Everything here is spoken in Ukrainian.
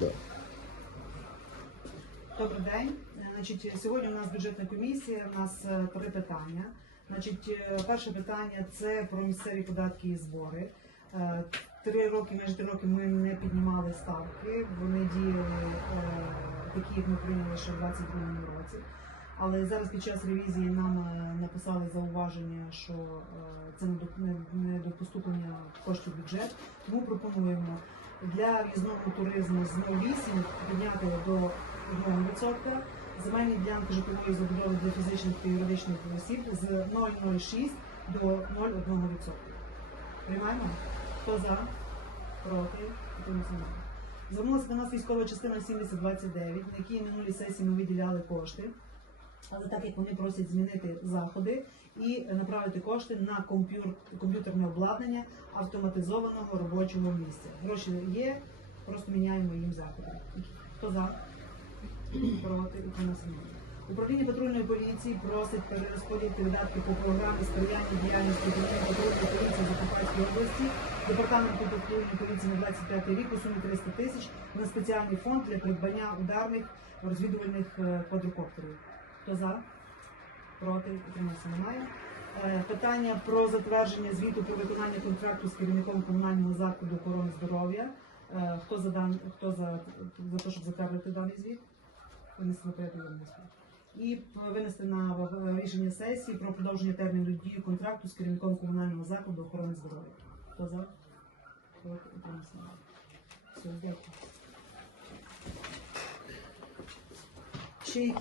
Да. Добрий день. Значить, сьогодні у нас бюджетна комісія. У нас е, три питання. Значить, е, перше питання це про місцеві податки і збори. Е, Три роки, майже три роки ми не піднімали ставки. Вони діяли такі, як ми прийняли ще в 2022 році. Але зараз під час ревізії нам е, написали зауваження, що е, це не до- поступлення коштів бюджет. Тому пропонуємо для в'їзного туризму з 0,8 підняти до 1%, земельні ділянки житлової забудови для фізичних та юридичних осіб з 0,06 до 0,1%. Приймаємо? Хто за? Проти? Звернулася до нас військова частина 7029, на якій минулій сесії ми виділяли кошти. Але так як вони просять змінити заходи і направити кошти на комп'ютерне обладнання автоматизованого робочого місця. Гроші є, просто міняємо їм заходи. Хто за? Проти утримався? Управління патрульної поліції просить перерозподілити видатки по програмі сприяння діяльності управління патрульної поліції Закарпатської області, департаменту патрульної поліції на 25 рік у сумі 300 тисяч на спеціальний фонд для придбання ударних розвідувальних е, квадрокоптерів. Хто за? Проти утримався? Немає. Е, Питання про затвердження звіту про виконання контракту з керівником комунального закладу охорони здоров'я. Е, Хто за дан... хто за, за те, щоб затвердити даний звіт? Винести на порядок. І винести на рішення сесії про продовження терміну дії контракту з керівником комунального закладу охорони здоров'я. Хто за? Проти утримався? Немає. Все, дякую. Ще які